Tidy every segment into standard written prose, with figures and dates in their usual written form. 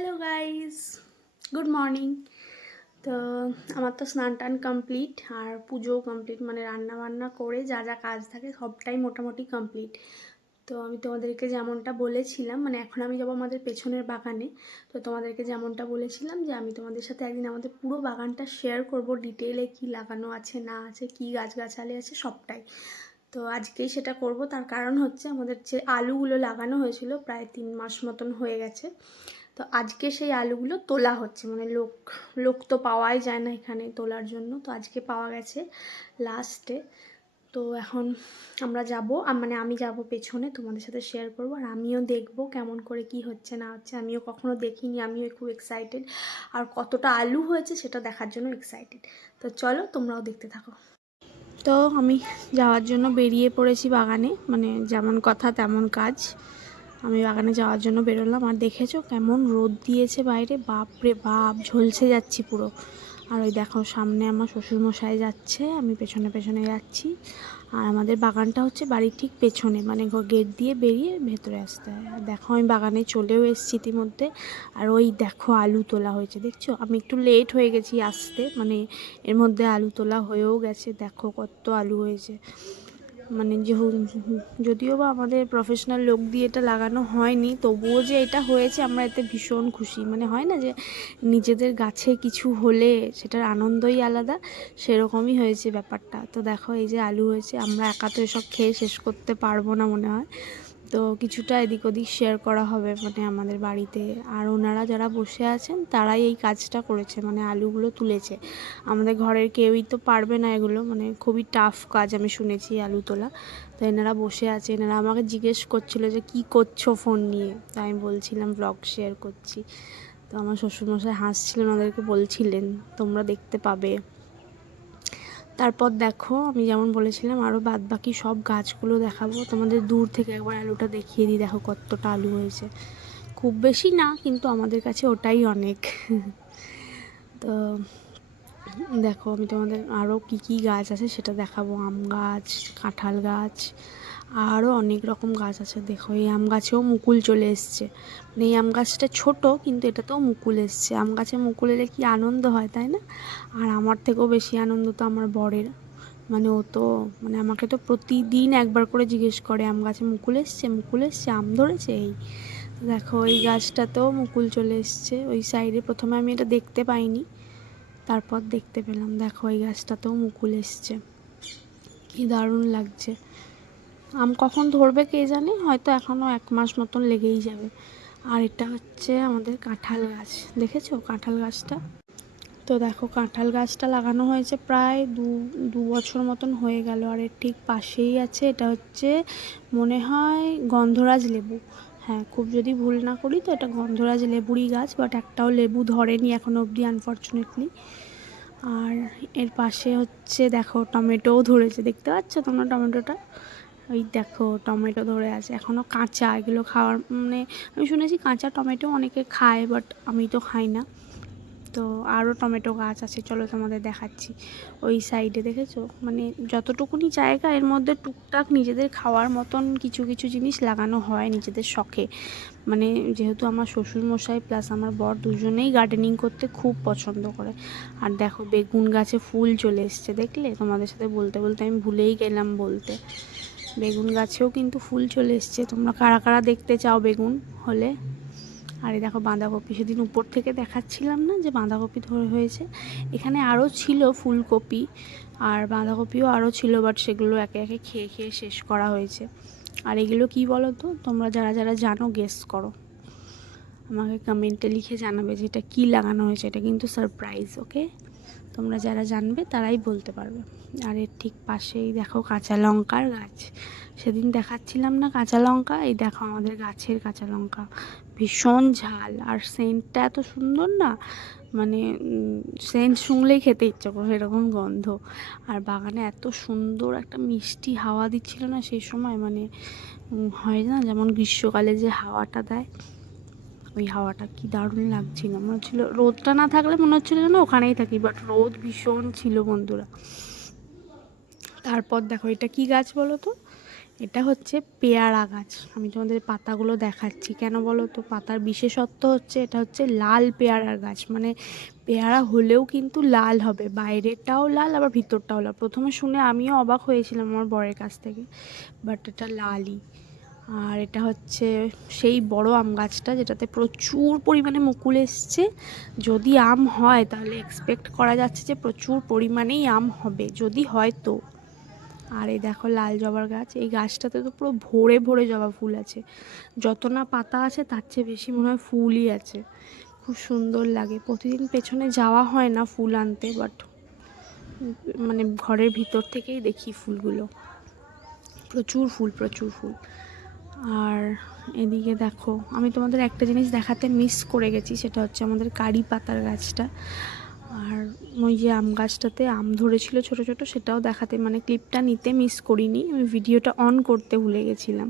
Hello guys, good morning. তো আমার তো স্নান টান কমপ্লিট আর পুজোও কমপ্লিট, মানে রান্না বান্না করে যা যা কাজ থাকে সবটাই মোটামুটি কমপ্লিট। তো আমি তোমাদেরকে যেমনটা বলেছিলাম, মানে এখন আমি যাবো আমাদের পেছনের বাগানে। তো তোমাদেরকে যেমনটা বলেছিলাম যে আমি তোমাদের সাথে একদিন আমাদের পুরো বাগানটা শেয়ার করব, ডিটেলে কি লাগানো আছে না আছে, কি গাছগাছালি আছে সবটাই। তো আজকেই সেটা করব। তার কারণ হচ্ছে আমাদের যে আলুগুলো লাগানো হয়েছিল প্রায় 3 মাস মতন হয়ে গেছে। তো আজকে সেই আলুগুলো তোলা হচ্ছে, মানে লোক লোক তো পাওয়াই যায় না এখানে তোলার জন্য। তো আজকে পাওয়া গেছে লাস্টে। তো এখন আমরা যাব, মানে আমি যাব পেছনে, তোমাদের সাথে শেয়ার করব আর আমিও দেখব কেমন করে কি হচ্ছে না হচ্ছে। আমিও কখনো দেখিনি, আমিও খুব এক্সাইটেড। আর কতটা আলু হয়েছে সেটা দেখার জন্য এক্সাইটেড। তো চলো তোমরাও দেখতে থাকো। তো আমি যাওয়ার জন্য বেরিয়ে পড়েছি বাগানে, মানে যেমন কথা তেমন কাজ। আমি বাগানে যাওয়ার জন্য বেরোলাম। আর দেখেছো কেমন রোদ দিয়েছে বাইরে, বাপ রে বাপ, ঝলসে যাচ্ছি পুরো। আর ওই দেখো সামনে আমার শ্বশুরমশাই যাচ্ছে, আমি পেছনে পেছনে যাচ্ছি। আর আমাদের বাগানটা হচ্ছে বাড়ির ঠিক পেছনে, মানে গেট দিয়ে বেরিয়ে ভেতরে আসতে হয়। আর দেখো আমি বাগানে চলেও এসেছি ইতিমধ্যে। আর ওই দেখো আলু তোলা হয়েছে, দেখছো আমি একটু লেট হয়ে গেছি আসতে, মানে এর মধ্যে আলু তোলা হয়েও গেছে। দেখো কত আলু হয়েছে, মানে যদিও বা আমাদের প্রফেশনাল লোক দিয়ে এটা লাগানো হয়নি, তবুও যে এটা হয়েছে আমরা এতে ভীষণ খুশি। মানে হয় না যে নিজেদের গাছে কিছু হলে সেটার আনন্দই আলাদা, সেরকমই হয়েছে ব্যাপারটা। তো দেখো এই যে আলু হয়েছে, আমরা একা তো এসব খেয়ে শেষ করতে পারবো না মনে হয়। তো কিছুটা এদিক ওদিক শেয়ার করা হবে মানে আমাদের বাড়িতে। আর ওনারা যারা বসে আছেন তারাই এই কাজটা করেছে, মানে আলুগুলো তুলেছে। আমাদের ঘরের কেউই তো পারবে না এগুলো, মানে খুবই টাফ কাজ আমি শুনেছি আলু তোলা। তো এনারা বসে আছে, এনারা আমাকে জিজ্ঞেস করছিল যে কি করছো ফোন নিয়ে। তো আমি বলছিলাম ব্লগ শেয়ার করছি। তো আমার শ্বশুরমশাই হাসছিলেন, ওদেরকে বলছিলেন তোমরা দেখতে পাবে। তারপর দেখো আমি যেমন বলেছিলাম আরও বাদ বাকি সব গাছগুলো দেখাবো তোমাদের। দূর থেকে একবার আলুটা দেখিয়ে দিই, দেখো কতটা আলু হয়েছে। খুব বেশি না, কিন্তু আমাদের কাছে ওটাই অনেক। তো দেখো আমি তোমাদের আরও কী কী গাছ আছে সেটা দেখাবো। আম গাছ, কাঁঠাল গাছ, আরও অনেক রকম গাছ আছে। দেখো এই আম গাছেও মুকুল চলে এসছে, মানে এই আম গাছটা ছোটো কিন্তু এটাতেও মুকুল এসছে। আম গাছে মুকুল এলে কি আনন্দ হয় তাই না? আর আমার থেকেও বেশি আনন্দ তো আমার বরের, মানে ও তো মানে আমাকে তো প্রতিদিন একবার করে জিজ্ঞেস করে আম গাছে মুকুল এসছে, মুকুল এসছে, আম ধরেছে। এই দেখো ওই গাছটাতেও মুকুল চলে এসছে ওই সাইডে। প্রথমে আমি এটা দেখতে পাইনি, তারপর দেখতে পেলাম। দেখো এই গাছটাতেও মুকুল এসছে, কি দারুণ লাগছে। আম কখন ধরবে কে জানে, হয়তো এখনও 1 মাস মতন লেগেই যাবে। আর এটা হচ্ছে আমাদের কাঁঠাল গাছ, দেখেছো কাঁঠাল গাছটা? তো দেখো কাঁঠাল গাছটা লাগানো হয়েছে প্রায় দু বছর মতন হয়ে গেল। আর এর ঠিক পাশেই আছে, এটা হচ্ছে মনে হয় গন্ধরাজ লেবু। হ্যাঁ, খুব যদি ভুল না করি তো এটা গন্ধরাজ লেবুরই গাছ, বাট একটাও লেবু ধরেনি এখনও অবধি আনফর্চুনেটলি। আর এর পাশে হচ্ছে দেখো টমেটোও ধরেছে, দেখতে পাচ্ছ তোমরা টমেটোটা? ওই দেখো টমেটো ধরে আছে, এখনও কাঁচা। এগুলো খাওয়ার মানে আমি শুনেছি কাঁচা টমেটো অনেকে খায়, বাট আমি তো খাই না। তো আরও টমেটো গাছ আছে, চলো তোমাদের দেখাচ্ছি। ওই সাইডে দেখেছো, মানে যতটুকুনি জায়গা এর মধ্যে টুকটাক নিজেদের খাওয়ার মতন কিছু কিছু জিনিস লাগানো হয় নিজেদের শখে। মানে যেহেতু আমার শ্বশুরমশাই প্লাস আমার বর দুজনেই গার্ডেনিং করতে খুব পছন্দ করে। আর দেখো বেগুন গাছে ফুল চলে এসছে, দেখলে? তোমাদের সাথে বলতে বলতে আমি ভুলেই গেলাম বলতে, বেগুন গাছেও কিন্তু ফুল চলে এসছে। তোমরা কারা কারা দেখতে চাও বেগুন হলে? আর এই দেখো বাঁধাকপি, সেদিন উপর থেকে দেখাচ্ছিলাম না যে বাঁধাকপি ধরে হয়েছে। এখানে আরও ছিল ফুলকপি আর বাঁধাকপিও আরও ছিল, বাট সেগুলো একে একে খেয়ে খেয়ে শেষ করা হয়েছে। আর এগুলো কি বলো তো, তোমরা যারা যারা জানো গেস করো, আমাকে কমেন্টে লিখে জানাবে যে এটা কী লাগানো হয়েছে। এটা কিন্তু সারপ্রাইজ, ওকে? তোমরা যারা জানবে তারাই বলতে পারবে। আর এর ঠিক পাশেই দেখো কাঁচা লঙ্কার গাছ, সেদিন দেখাচ্ছিলাম না কাঁচা লঙ্কা? এই দেখো আমাদের গাছের কাঁচা লঙ্কা, ভীষণ ঝাল আর সেন্টটা এত সুন্দর না, মানে সেন্ট শুংলেই খেতে ইচ্ছা করে, এরকম গন্ধ। আর বাগানে এত সুন্দর একটা মিষ্টি হাওয়া দিচ্ছিল না সেই সময়, মানে হয় না যেমন গ্রীষ্মকালে যে হাওয়াটা দেয়, ওই হাওয়াটা কি দারুণ লাগছিল। মনে হচ্ছিলো রোদটা না থাকলে মনে হচ্ছিলো যেন ওখানেই থাকি, বাট রোদ ভীষণ ছিল বন্ধুরা। তারপর দেখো এটা কি গাছ বলো তো? এটা হচ্ছে পেয়ারা গাছ। আমি তোমাদের পাতাগুলো দেখাচ্ছি, কেন বলো তো? পাতার বিশেষত্ব হচ্ছে এটা হচ্ছে লাল পেয়ারার গাছ, মানে পেয়ারা হলেও কিন্তু লাল হবে, বাইরেটাও লাল আবার ভিতরটাও লাল। প্রথমে শুনে আমিও অবাক হয়েছিলাম আমার বরের কাছ থেকে, বাট এটা লালই। আর এটা হচ্ছে সেই বড় আম গাছটা যেটাতে প্রচুর পরিমাণে মুকুল এসছে। যদি আম হয় তাহলে এক্সপেক্ট করা যাচ্ছে যে প্রচুর পরিমাণেই আম হবে, যদি হয় তো। আর এই দেখো লাল জবার গাছ, এই গাছটাতে তো পুরো ভরে ভরে জবা ফুল আছে, যত না পাতা আছে তার চেয়ে বেশি মনে হয় ফুলই আছে। খুব সুন্দর লাগে। প্রতিদিন পেছনে যাওয়া হয় না ফুল আনতে, বাট মানে ঘরের ভিতর থেকেই দেখি ফুলগুলো, প্রচুর ফুল প্রচুর ফুল। আর এদিকে দেখো, আমি তোমাদের একটা জিনিস দেখাতে মিস করে গেছি, সেটা হচ্ছে আমাদের কারি পাতার গাছটা। আর ওই যে আম গাছটাতে আম ধরেছিল ছোট ছোট, সেটাও দেখাতে, মানে ক্লিপটা নিতে মিস করিনি, আমি ভিডিওটা অন করতে ভুলে গেছিলাম,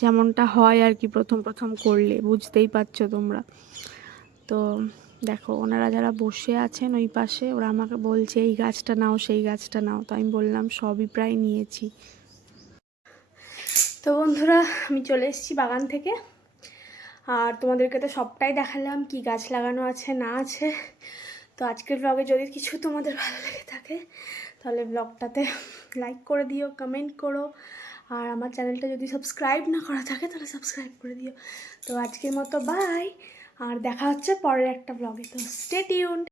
যেমনটা হয় আর কি প্রথম প্রথম করলে, বুঝতেই পারছো তোমরা। তো দেখো ওনারা যারা বসে আছেন ওই পাশে, ওরা আমাকে বলছে এই গাছটা নাও সেই গাছটা নাও, তো আমি বললাম সবই প্রায় নিয়েছি। তো বন্ধুরা, আমি চলে এসেছি বাগান থেকে, আর তোমাদেরকে তো সবটাই দেখালাম কি গাছ লাগানো আছে না আছে। তো আজকের ব্লগে যদি কিছু তোমাদের ভালো লেগে থাকে তাহলে ব্লগটাতে লাইক করে দিও, কমেন্ট করো, আর আমার চ্যানেলটা যদি সাবস্ক্রাইব না করা থাকে তাহলে সাবস্ক্রাইব করে দিও। তো আজকের মতো বাই, আর দেখা হচ্ছে পরের একটা ব্লগে। তো স্টে টিউনড।